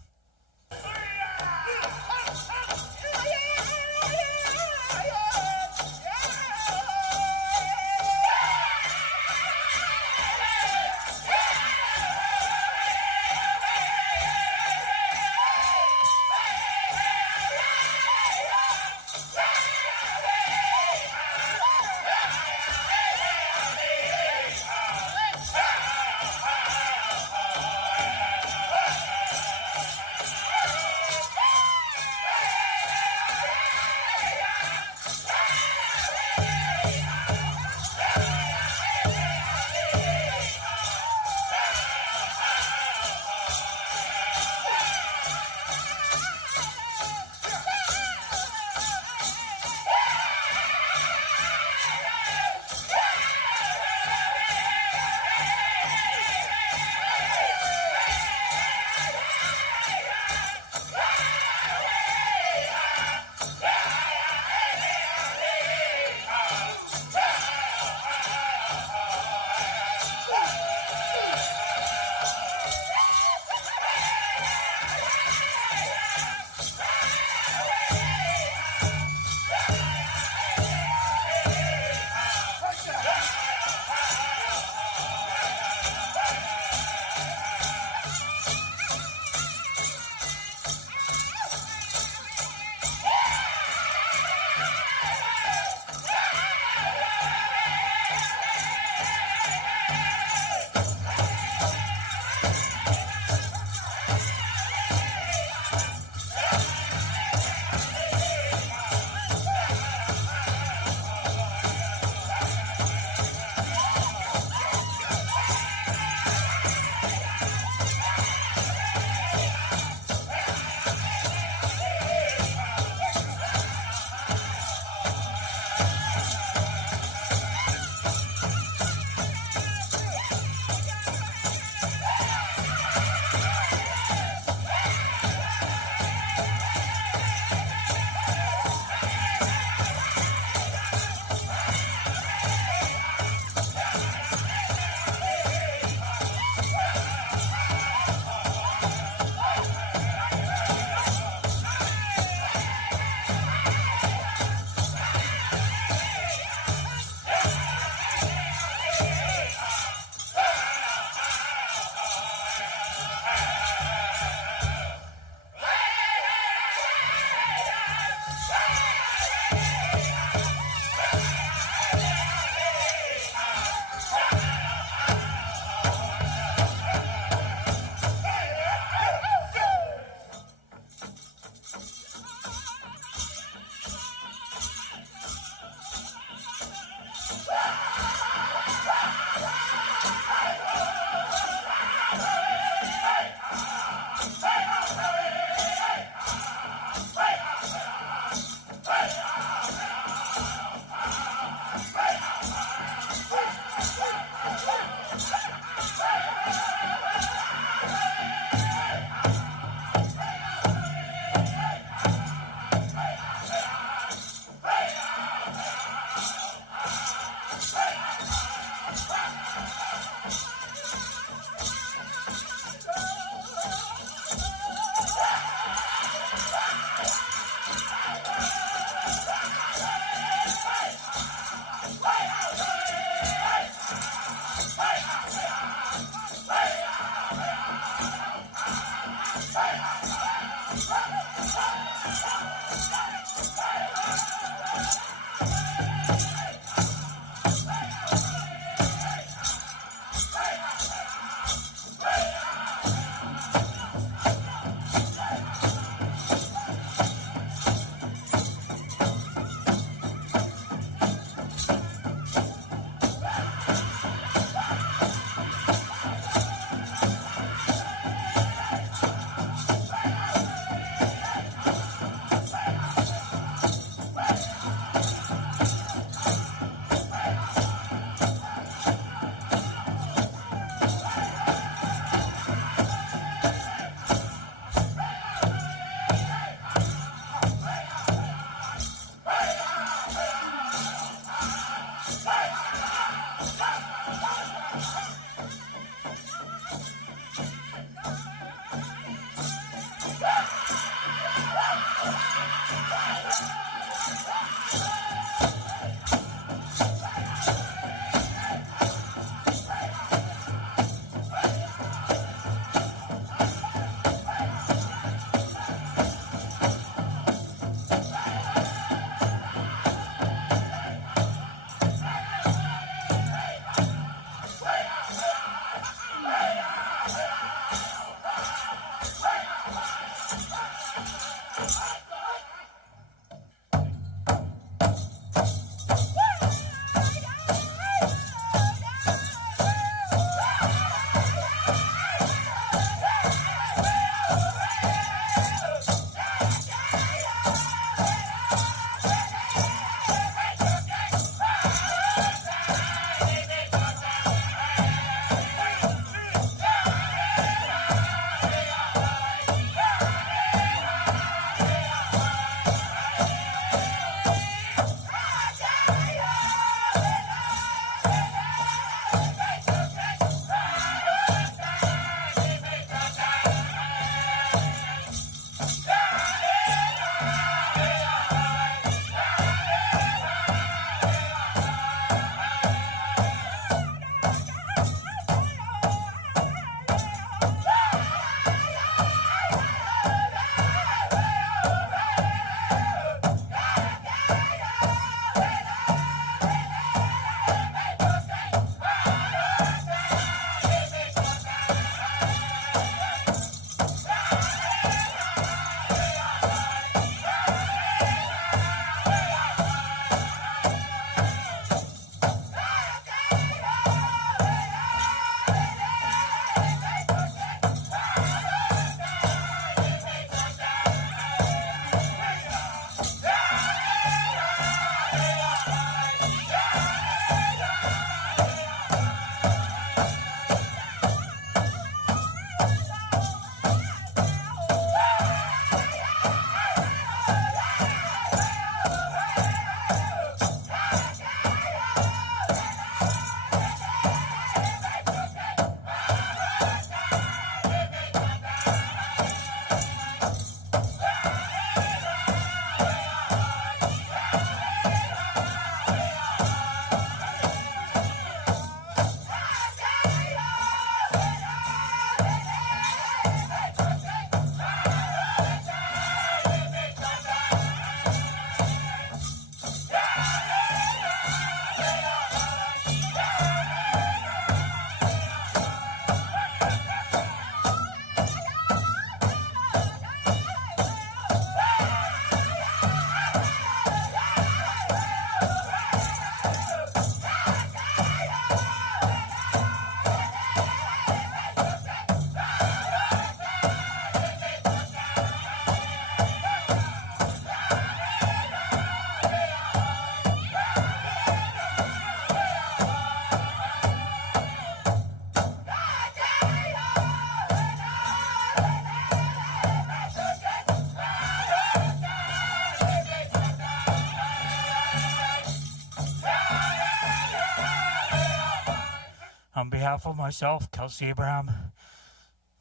On behalf of myself, Kelsey Abraham,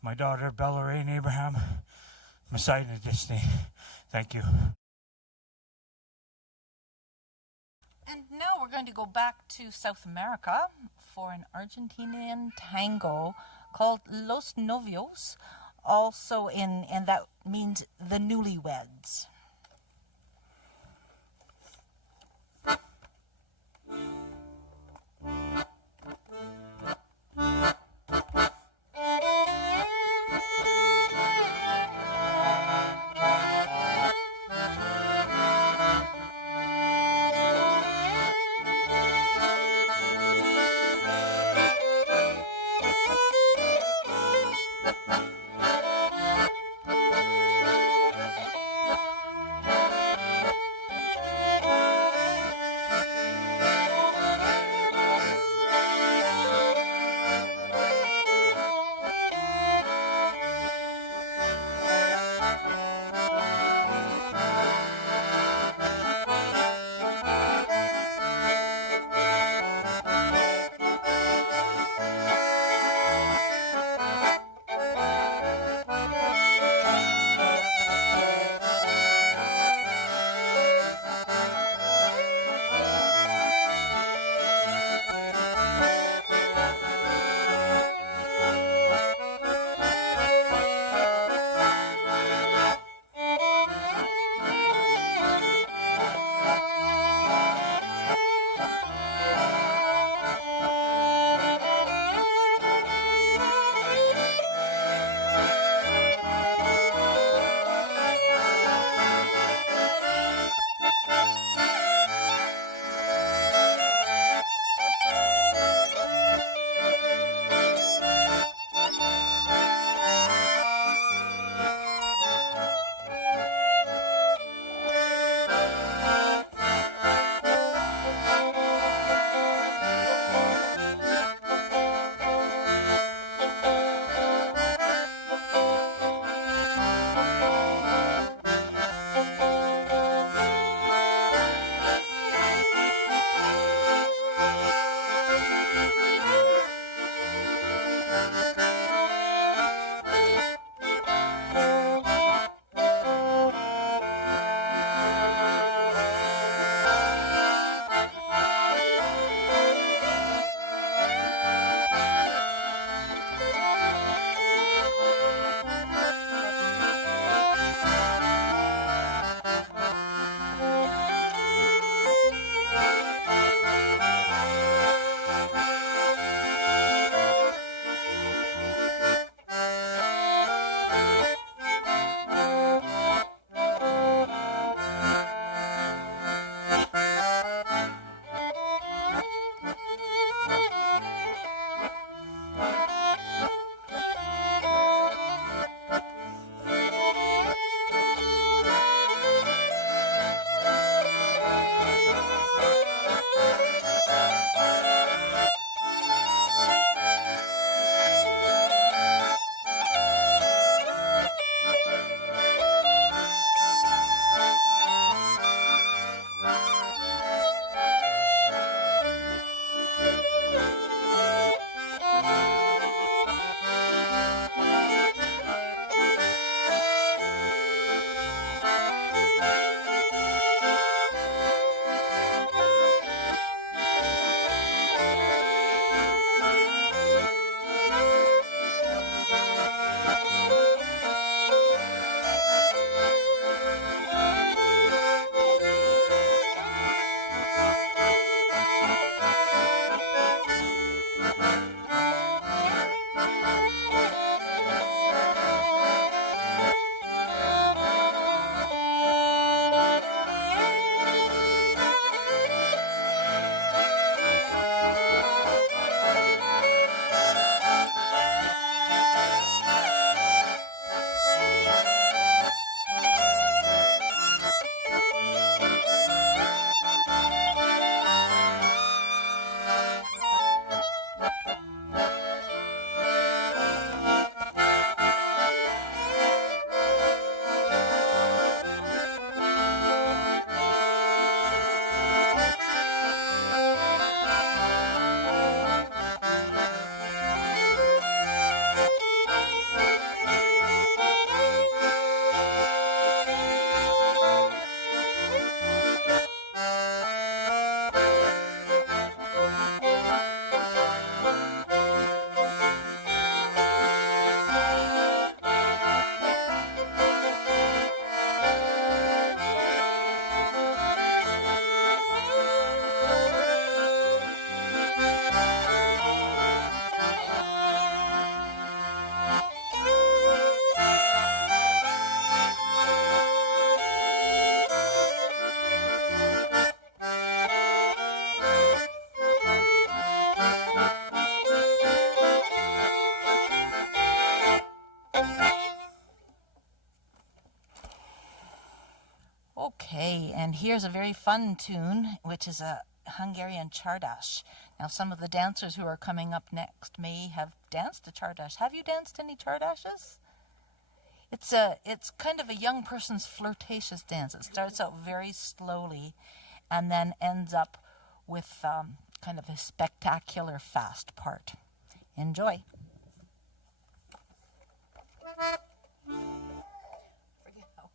my daughter Bella Rain Abraham, my side of Disney, thank you. And now we're going to go back to South America for an Argentinian tango called Los Novios, also and that means the newlyweds. Okay, and here's a very fun tune, which is a Hungarian Csardas. Now, some of the dancers who are coming up next may have danced a Csardas. Have you danced any Csardashes? It's kind of a young person's flirtatious dance. It starts out very slowly and then ends up with kind of a spectacular fast part. Enjoy. Forget how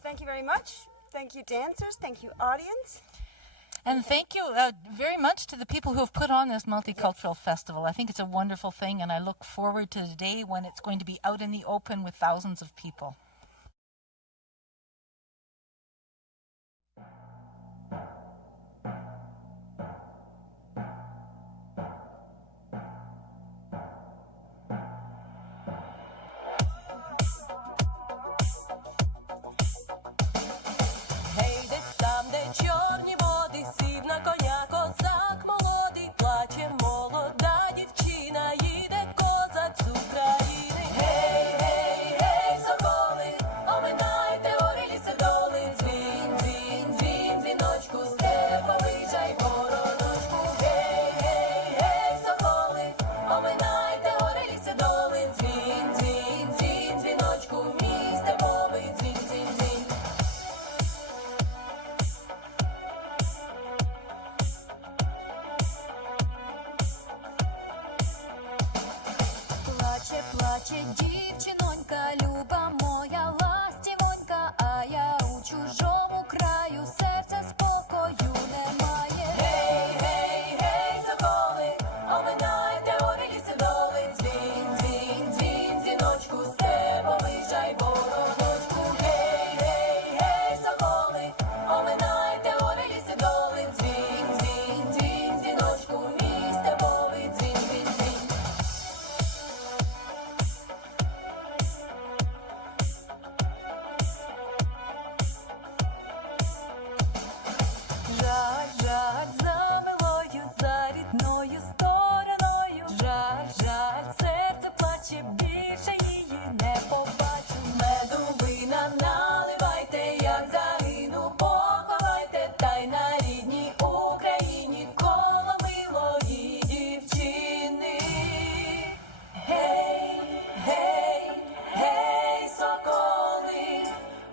Thank you very much. Thank you, dancers. Thank you, audience. And thank you very much to the people who have put on this multicultural festival. I think it's a wonderful thing, and I look forward to the day when it's going to be out in the open with thousands of people. плаче дівчинонька, люба моя ластівонька, а я у чужому краю, серце спокою немає. Гей, гей, гей, соколи, оминайте гори, ліси, доли, дзвін, дзвін, дзвін, дзвіночку, степовий жайвороночку. Гей, гей, гей, соколи, оминайте гори, ліси, доли, дзвін, дзвін, дзвін, дзвіночку, мій степовий дзвін, дзвін, дзвін. Жаль, жаль, за милою, за рідною стороною. Жаль, жаль, серце плаче, більше її не побачу. Меду вина наливайте, як загину, поховайте, та й на рідній Україні коло милої дівчини. Гей, гей, гей, соколи,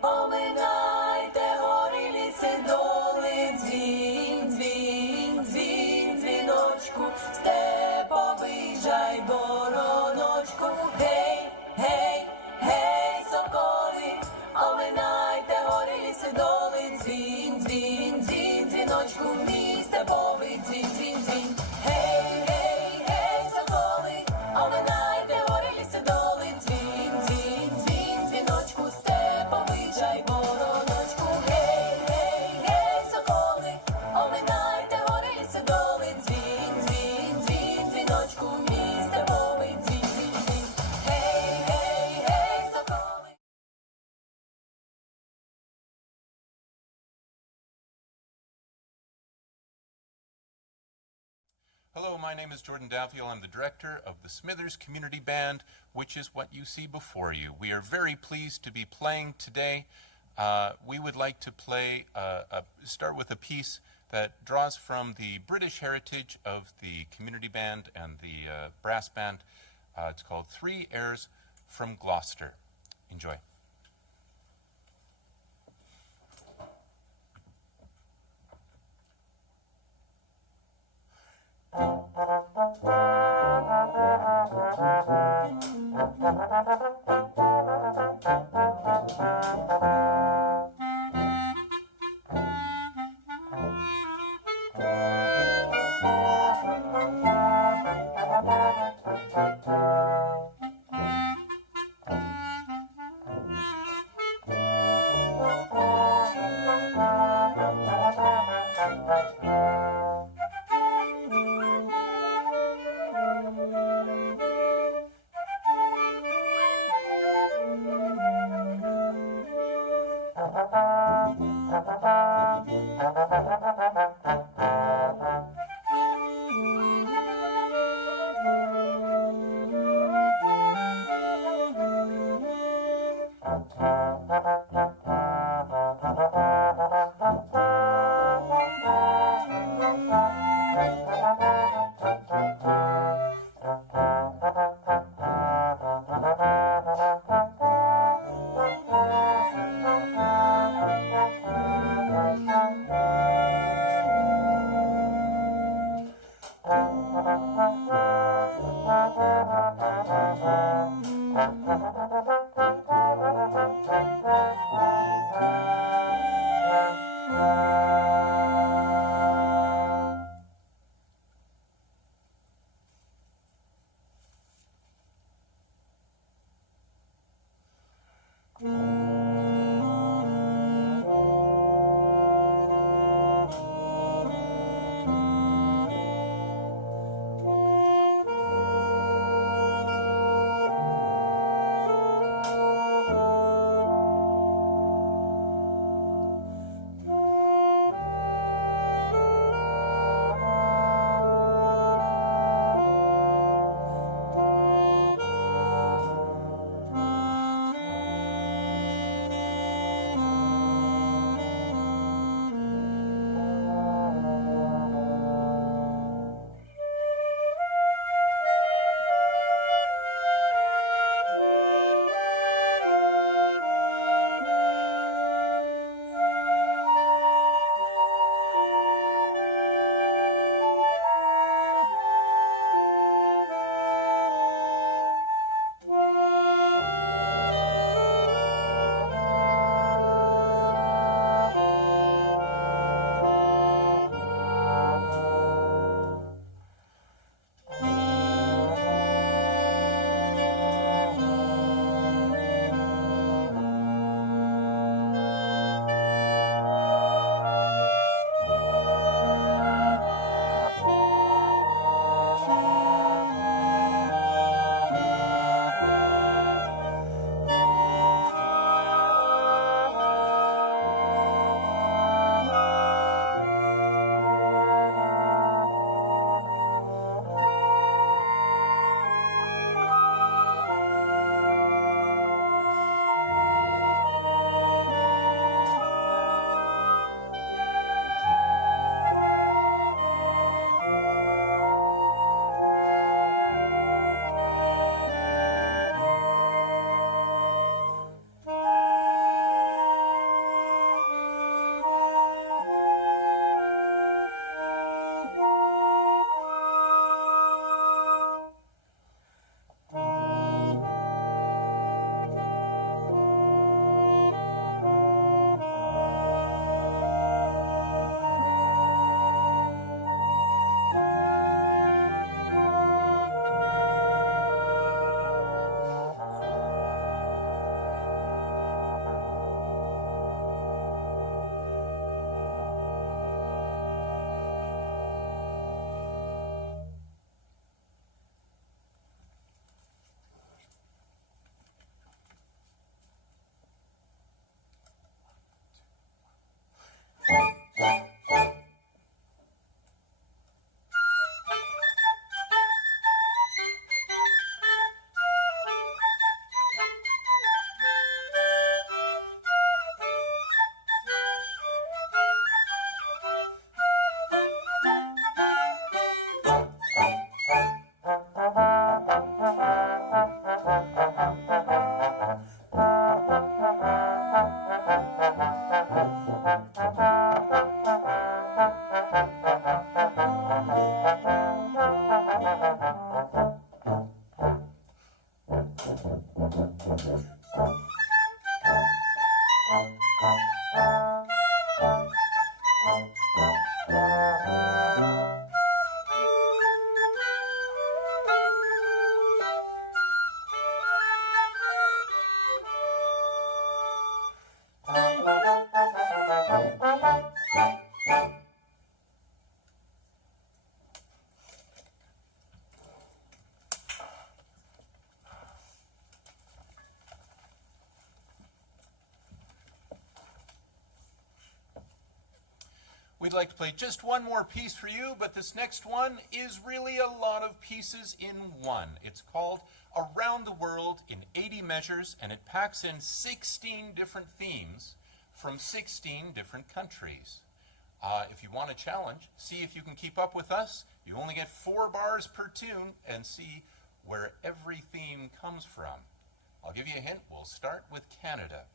оминайте гори, ліси, доли, дзвін, дзвін, дзвін, дзвіночку, степовий жайвороночку. Гей, гей, гей, соколи, оминайте гори, ліси, доли, дзвін, дзвін, дзвін, дзвіночку, мій степовий дзвін, дзвін, дзвін. Гей, гей, гей, соколи, оминайте гори, ліси, доли, дзвін, дзвін, дзвін, дзвіночку, степовий жайвороночку. Гей, гей, гей, соколи, оминайте гори, ліси, доли, дзвін, дзвін, дзвін, дзвіночку, мій степовий дзвін, дзвін, дзвін. Гей, гей, гей, соколи. Hello, my name is Jordan Daffiel. I'm the director of the Smithers Community Band, which is what you see before you. We are very pleased to be playing today. We would like to play, start with a piece that draws from the British heritage of the community band and the brass band. It's called Three Airs from Gloucester. Enjoy. We'd like to play just one more piece for you, but this next one is really a lot of pieces in one. It's called Around the World in 80 Measures, and it packs in 16 different themes from 16 different countries. If you want a challenge, see if you can keep up with us. You only get 4 bars per tune and see where every theme comes from. I'll give you a hint. We'll start with Canada.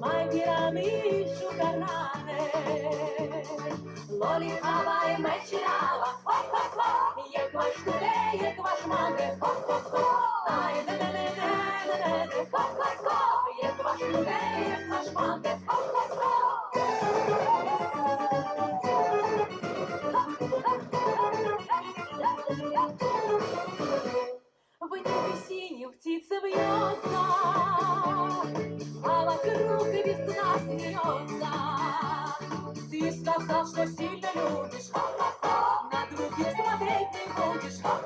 Mai pirami shukarane Loli hava mai chirava Ho ho ho Yek vash today yek vash Monday Ho ho ho Ay de de de de de de Ho ho ho Yek vash today yek vash Monday Ho ho ho В небе синюю птица бьется, а вокруг весна смеется. Ты сказал, что сильно любишь, на других смотреть не будешь.